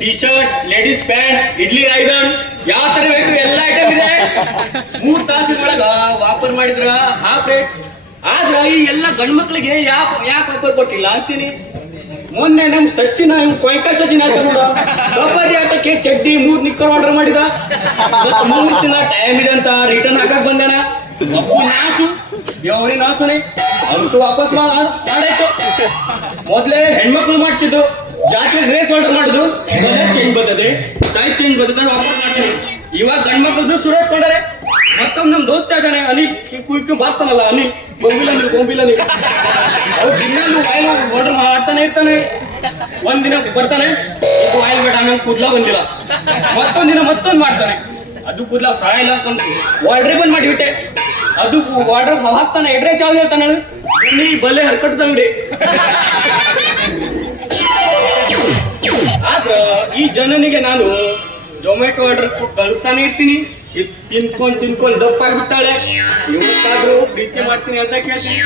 T shirt, ladies pant, idli item ಯಾವ ತರ ಬೇಕು ಎಲ್ಲ ಐಟಮ್ ಇದೆ. 3 ತಾಸಿನೊಳಗ ವಾಪರ್ ಮಾಡಿದ್ರ ಹಾಫ್ ರೇಟ್. ಆದ್ರ ಈ ಎಲ್ಲ ಗಂಡ್ ಮಕ್ಳಿಗೆ ಯಾಕೆ ವಾಪರ್ ಕೊಟ್ಟಿಲ್ಲ ಅಂತೀನಿ. ಮೊನ್ನೆ ನಮ್ ಸಚಿನ ಕೊಯ್ಕಾ ಸಚಿನ್ ಆಟ ನೋಡ ಕಬಡ್ಡಿ ಆಟಕ್ಕೆ ಚಡ್ಡಿ 3 ನಿಕ್ಕರ್ ಆರ್ಡರ್ ಮಾಡಿದ. 3 ತಿಂಗಳ ಟೈಮ್ ಇದೆ ಅಂತ ರಿಟರ್ನ್ ಹಾಕಕ್ ಬಂದಾನ. ನಾಸು ಯಾವ್ರಿ ನಾಸನೆ ಅಂತೂ ವಾಪಸ್ ಮಾಡಾಯ್ತು. ಮೊದ್ಲೇ ಹೆಣ್ಮಕ್ಳು ಮಾಡ್ತಿದ್ದು ಜಾತ್ರೆ ಡ್ರೆಸ್ ಆರ್ಡರ್ ಮಾಡುದು, ಕಲರ್ ಚೇಂಜ್ ಬರ್ತದೆ, ಸೈಜ್ ಚೇಂಜ್ ಬರ್ತದೆ, ವಾಪಸ್ ಮಾಡ್ತೀನಿ. ಇವಾಗ ಗಂಡ್ ಮಕ್ಳದ್ದು ಸುರೇಶ್ಕೊಂಡಾರೆ. ಮತ್ತೊಮ್ಮೆ ನಮ್ ದೋಸ್ತ ಇದ್ದಾನೆ ಅನಿಲ್, ಕುಯ್ಕು ಬಾಸ್ತಾನಲ್ಲ ಅನಿಲ್, ಗೊಂಬಿಲ ಅವ್ರು ದಿನಾಲು ಆಯಿಲ್ ಆರ್ಡರ್ ಮಾಡ್ತಾನೆ ಇರ್ತಾನೆ. ಒಂದಿನ ಬರ್ತಾನೆ, ಇದು ಆಯಿಲ್ ಬೇಡ ನಮ್ಗೆ ಕೂದ್ಲ ಬಂದಿಲ್ಲ. ಮತ್ತೊಂದಿನ ಮತ್ತೊಂದು ಮಾಡ್ತಾನೆ, ಅದು ಕೂದ್ಲ ಸಾಯಿಲ್ಲ ಅಂತ ವಾರ್ಡ್ರೇಬಲ್ ಮಾಡಿಬಿಟ್ಟೆ. ಅದು ವಾರ್ಡ್ರೇಬ್ ಹಾಕ್ತಾನೆ. ಅಡ್ರೆಸ್ ಯಾವ್ದು ಹೇಳ್ತಾನೆ ಹೇಳು, ಇಲ್ಲಿ ಬಲ್ಲೆ ಹರ್ಕಟ್ಟದ ಅಂಗಡಿ. ಆದ್ರ ಈ ಜನನಿಗೆ ನಾನು ಜೊಮ್ಯಾಟೊ ಆರ್ಡರ್ ಕಳಿಸ್ತಾನೆ ಇರ್ತೀನಿ. ತಿನ್ಕೊಂಡ್ ದಪ್ಪ ಆಗಿಬಿಟ್ಟಾಳೆ. ಇವತ್ತಾದ್ರೂ ಪ್ರೀತಿ ಮಾಡ್ತೀನಿ ಅಂತ ಕೇಳ್ತೀನಿ.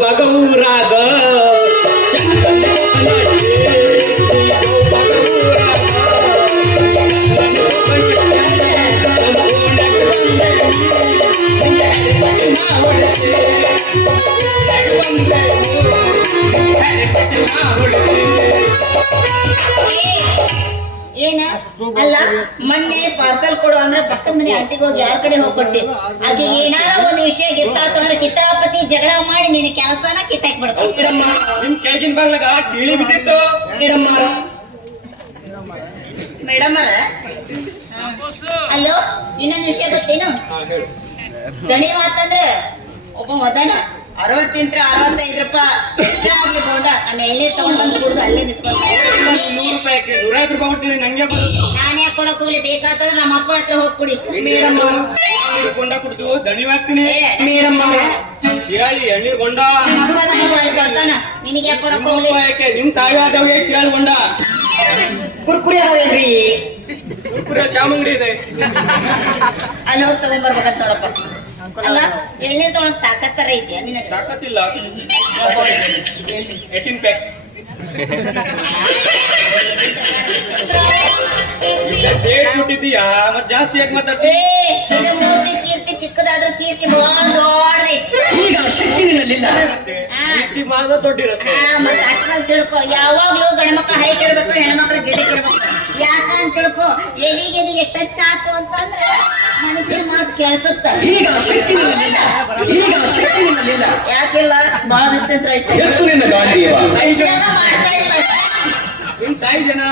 ಬಗೌರಾಗ ಏನ ಅಲ್ಲ ಮೊನ್ನೆ ಪಾರ್ಸಲ್ ಕೊಡು ಅಂದ್ರೆ ಪಕ್ಕದ ಮನೆ ಆಂಟಿಗೆ ಹೋಗಿ ಯಾರ ಕಡೆ ಹೋಗ್ಕೊಟ್ಟಿ. ಆಕೆ ಏನಾರ ಒಂದು ವಿಷಯ ಗೆತ್ತಾತು ಅಂದ್ರೆ ಕಿತಾಪತಿ ಜಗಳ ಮಾಡಿ ನಿನ್ನ ಕೆಲಸನ ಕಿತ್ತಾಕ್ ಬಿಡ್ತಾವ. ನಿಮ್ ಕೆಳಗಿನ ಬಾಗ್ಲಾಗ ಕೀಳಿ ಬಿದ್ದಿತ್ತು ಮೇಡಮ್ ಅವ್ರ. ಅಲ್ಲೋ ಇನ್ನೊಂದು ವಿಷಯ ಗೊತ್ತೇನು? ದಣಿ ಮಾತಂದ್ರೆ ಒಬ್ಬ ಮದನ 60-65 ರೂಪಾಯಿ ಬೋಂಡ ನಾನು ಎಣ್ಣೆ ತಗೊಂಡ್ ಬಂದು ಕುಡ್ದು ಅಲ್ಲೇ ನಿಂತ್ಕೊಂಡು ನಂಗೆ ನಾನು ಯಾಕೆ ಕೊಡಕ್ ಹೋಗ್ಲಿ, ಬೇಕಾತಂದ್ರೆ ನಮ್ಮ ಅಪ್ಪ ಹತ್ರ ಹೋಗಿ ಕುಡಿ. ಕೊಂಡ ಕುಡ್ದು ದಣಿವಾಗ್ತೀನಿ. ಶಿಯಾಳಿ ಎಣ್ಣೀರ್ ಗೊಂಡ ಕೊಡ್ತಾನ, ನಿನಗೆ ಯಾಕೆ ಕೊಡಕ್ ಹೋಗ್ಲಿ? ನಿಮ್ ತಾಯಿ ಆದವ್ಗೆ ಶಿಯಾಳಿ ಗೊಂಡ ಕುರ್ಕುರಿ ಅದಾವೇನ್ರಿ? ಕುರ್ಕುರಿ ಶಾಮಂಗಡಿ ಇದೆ, ಅಲ್ಲಿ ಹೋಗಿ ತಗೊಂಡ್ಬರ್ಬೇಕಂತ ನೋಡಪ್ಪ. ಅಲ್ಲ ಎಣ್ಣೆ ತಗೊಳಕ್ ತಾಕತ್ತರ ಇದೆಯಾ ನಿನಗೆ? ತಾಕತ್ತಿಲ್ಲ. 18 ಪ್ಯಾಕ್ ಬಿಟ್ಟಿದ್ದೀಯಾ? ಮತ್ತೆ ಜಾಸ್ತಿ ಯಾಕೆ ಮಾತಾಡ್ತೀವಿ? ಮೂರ್ತಿ ಕೀರ್ತಿ ಚಿಕ್ಕದಾದ್ರೂ ಕೀರ್ತಿ ಬಹಳ ದೊಡ್ಡದೈತಿ. ಈಗ ಶಕ್ತಿ ನಿನ್ನಲ್ಲಿಲ್ಲ. ದೊಡ್ಡಿರುತ್ತೆ. ಮತ್ತೆ ಅಷ್ಟ್ರಲ್ಲಿ ತಿಳ್ಕೊ, ಯಾವಾಗ್ಲೂ ಗಂಡ್ಮಕ್ಳ ಹೈಟ್ ಇರ್ಬೇಕು, ಹೆಣ್ಮಕ್ಳ ಗಿಡಕ್ಕೆ ಇರ್ಬೇಕು. ಯಾಕಂತ ತಿಳ್ಕೊ, ಎದಿಗೆ ಟಚ್ ಆತು ಅಂತಂದ್ರೆ ಮನುಷ್ಯನ ಮಾತು ಕೇಳಿಸುತ್ತ. ಈಗ ಶಕ್ತಿ ನಿನ್ನಲ್ಲಿಲ್ಲ. ಈಗ ಶಕ್ತಿ ನಿನ್ನಲ್ಲಿಲ್ಲ. ಯಾಕಿಲ್ಲ? ಬಹಳ ದಿವಸ ಎಷ್ಟು ನಿನ್ನ ಗಾಂಡಿಯವ? ಮಾಡ್ತಾ ಇಲ್ಲ. ನಿನ್ ಸೈಜ್ ಜನ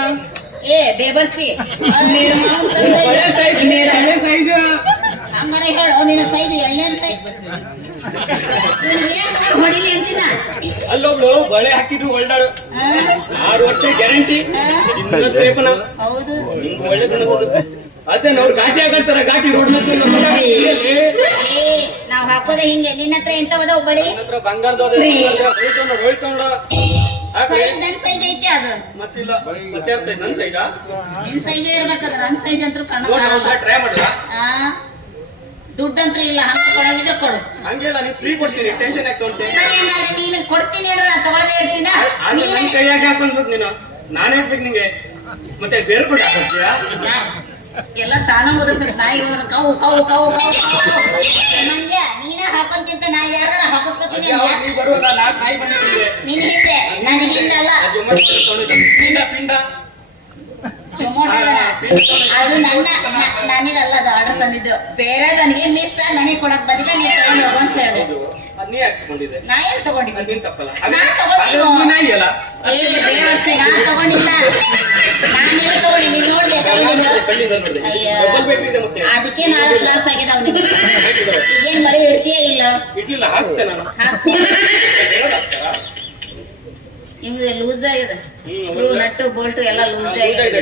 ಏ ಬೇಬರ್ಸಿ ಹಂಗಾರ ಹೇಳು, ನಿನ್ನ ಸೈಜ್ ಎಣ್ಣೆ ಸೈಜ್ ಹೊಡಿಲಿ ಅಂತಿನ. ಅಲ್ಲೊಬ್ಳು ಬಳೆ ಹಾಕಿದ್ರು ಒಳ್ಳೆ 6 ವರ್ಷ ಗ್ಯಾರಂಟಿ. ಹೌದು, ಅದೇನ ಅವ್ರು ಘಾಟಿ ಹಾಕಳ್ತಾರ, ಘಾಟಿ ರೋಡ್ ನಾವ್ ಹಾಕೋದೆ ಹಿಂಗೆ. ನಿನ್ನ ಹತ್ರ ಎಂತ ಅದಾವ ಬಳಿ? ಬಂಗಾರದ ನನ್ ಸೈಜ್ ಐತಿ ಅದು. ಮತ್ತಿಲ್ಲ ಮತ್ತೆ ಸೈಜ್ ನನ್ ಸೈಜಾ? ನಿನ್ ಸೈಜ್ ಇರ್ಬೇಕದ, ನನ್ ಸೈಜ್ ಅಂತೂ ಕಣ. ಟ್ರೈ ಮಾಡಿಲ್ಲ. ದುಡ್ಡಂತೂ ಇಲ್ಲ, ಹಂಗ ಕೊಡೋದಿದ್ರೆ ಕೊಡು. ಹಂಗೆಲ್ಲ ನೀನ್ ಫ್ರೀ ಕೊಡ್ತೀನಿ, ಟೆನ್ಷನ್ ಯಾಕೆ ತಗೊಂತೀನಿ? ಸರಿ, ಹಂಗಾದ್ರೆ ನೀನು ಕೊಡ್ತೀನಿ ಅಂದ್ರೆ ನಾನು ತಗೊಳ್ಳದೇ ಇರ್ತೀನ. ನನ್ ಕೈಯಾಗಿ ಹಾಕೊಂಡ್ಬಿಟ್ಟು ನೀನು ನಾನೇ ಹೇಳ್ಬೇಕು ನಿಂಗೆ. ಮತ್ತೆ ಬೇರೆ ಕೊಟ್ಟು ಹಾಕೊಡ್ತೀಯಾ? ಎಲ್ಲ ತಾನ ಓದಿರ್ತಾರೆ. ನಾಯಿ ಹೋದ್ರ ಕವು ಕವು ಕವು ಕವು ಮಂಗ್ಯ ನೀನ ಹಾಕೊಂತಿಂತ ನಾಯಿ ಯಾರ ಹಾಕಿಸ್ಕೊತೀನಿ ಅಂದ್ಯ? ನಿನ್ ಹಿಂದೆ, ನನ್ನ ಹಿಂದಲ್ಲ. ಅದು ನನಗಲ್ಲ, ಅದು ಆರ್ಡರ್ ತಂದಿದ್ದು ಬೇರೆ. ನನಗೆ ಮಿಸ್ ನನಗೆ ಕೊಡಕ್ ಬಂದಿದ್ದ, ನೀನ್ ತಗೊಂಡು ಹೋಗು ಅಂತ ಹೇಳಿದೆ. ನಾ ಏನ್ ತಗೊಂಡಿದ್ದೆ? ನಾನ್ ತಗೊಂಡಿಲ್ಲ, ನಾನ್ ತಗೊಂಡಿಲ್ಲ. ನಾನು ತಗೊಂಡಿ, ನೀನ್ ನೋಡ್ಲಿ ತಗೊಂಡಿದ್ದು. ಅಯ್ಯ, ಅದಕ್ಕೆ 4 ಕ್ಲಾಸ್ ಆಗಿದೆ ಅವನಿಗೆ. ಈಗೇನ್ ಮಳೆ ಇಡ್ತೀಯ ಇಲ್ಲ? ಹಾಕ್ಸಿ. ನಿಮ್ದು ಲೂಸ್ ಆಗಿದೆ, ಸ್ಕ್ರೂ ನಟ್ಟು ಬೋಲ್ಟು ಎಲ್ಲ ಲೂಸ್ ಆಗಿದೆ.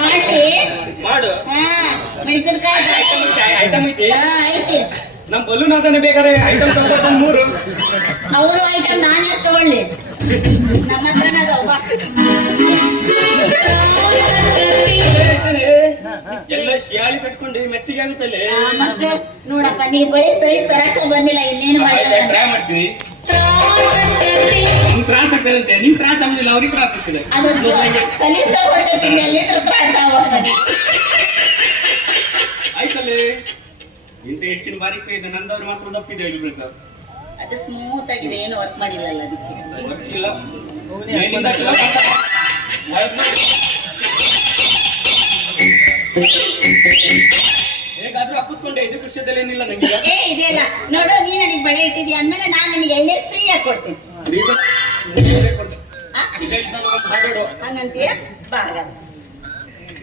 ಮಾಡ್ಲಿ ಮಾಡು ಹಾ ಮೆಣಸಿನ್ಕಾಯಿ ಐಟಮ್ ಐತಿ ಹಾ ಐತಿ ನಮ್ ಬಲೂನ್ ಅದನ್ನ ಬೇಕಾರೆ ಐಟಮ್ ತಗೊಂಡ್ 3 ಅವರು ಐಟಮ್ ನಾನೇ ತಗೊಳ್ಳಿ ನಮ್ಮ ಹತ್ರನ ಅದಾವ ಬಾ ಎಲ್ಲ ಶಿಯಾಳಿ ಕಟ್ಕೊಂಡು ಮೆಚ್ಚಿಗೆ ಆಗುತ್ತಲ್ಲೇ ಮತ್ತೆ ನೋಡಪ್ಪ ನೀ ಬಳಿ ಸರಿ ತರಕ ಬಂದಿಲ್ಲ ಇನ್ನೇನು ಮಾಡಿಲ್ಲ ಟ್ರೈ ಮಾಡ್ತೀನಿ ನಿಮ್ ತ್ರಾಸ ಆಗ್ತಾರಂತೆ ನಿಮ್ ತ್ರಾಸ ಆಗುದಿಲ್ಲ ಅವ್ರಿಗೆ ತ್ರಾಸ ಆಗ್ತದೆ ಅದು ಸಲೀಸ ಹೊಟ್ಟೆ ಎಲ್ಲಿದ್ರು ತ್ರಾಸ ಆಯ್ತಲ್ಲೇ ಇಂತ ಹೆಚ್ಚಿನ ಬಾರಿಕೆ ಇದೆ ನಂದವ್ರು ಮಾತ್ರ ದಪ್ಪಿದೆ ಇಲ್ಬೇಕು ಅದು ಸ್ಮೂತ್ ಆಗಿದೆ ಏನು ವರ್ಕ್ ಮಾಡಿಲ್ಲ ಅದಕ್ಕೆ ಗೊತ್ತಿಲ್ಲ ಮೇಲಿಂದ ಹೇಗಾದ್ರೂ ಅಪ್ಪಿಸ್ಕೊಂಡೆ ಇದು ವಿಷಯದಲ್ಲಿ ಏನಿಲ್ಲ ನಂಗೆ ಏ ಇದೆಯಲ್ಲ ನೋಡು ನೀ ನನಗೆ ಬಳೆ ಇಟ್ಟಿದ್ಯಾ ಅಂದ್ಮೇಲೆ ನಾನು ನಿನಗೆ ಎಳ್ನೀರು ಫ್ರೀ ಆಗಿ ಕೊಡ್ತೀನಿ ಹಂಗಂತೀಯ ಬಾ ಹಾಗಾದ್ರೆ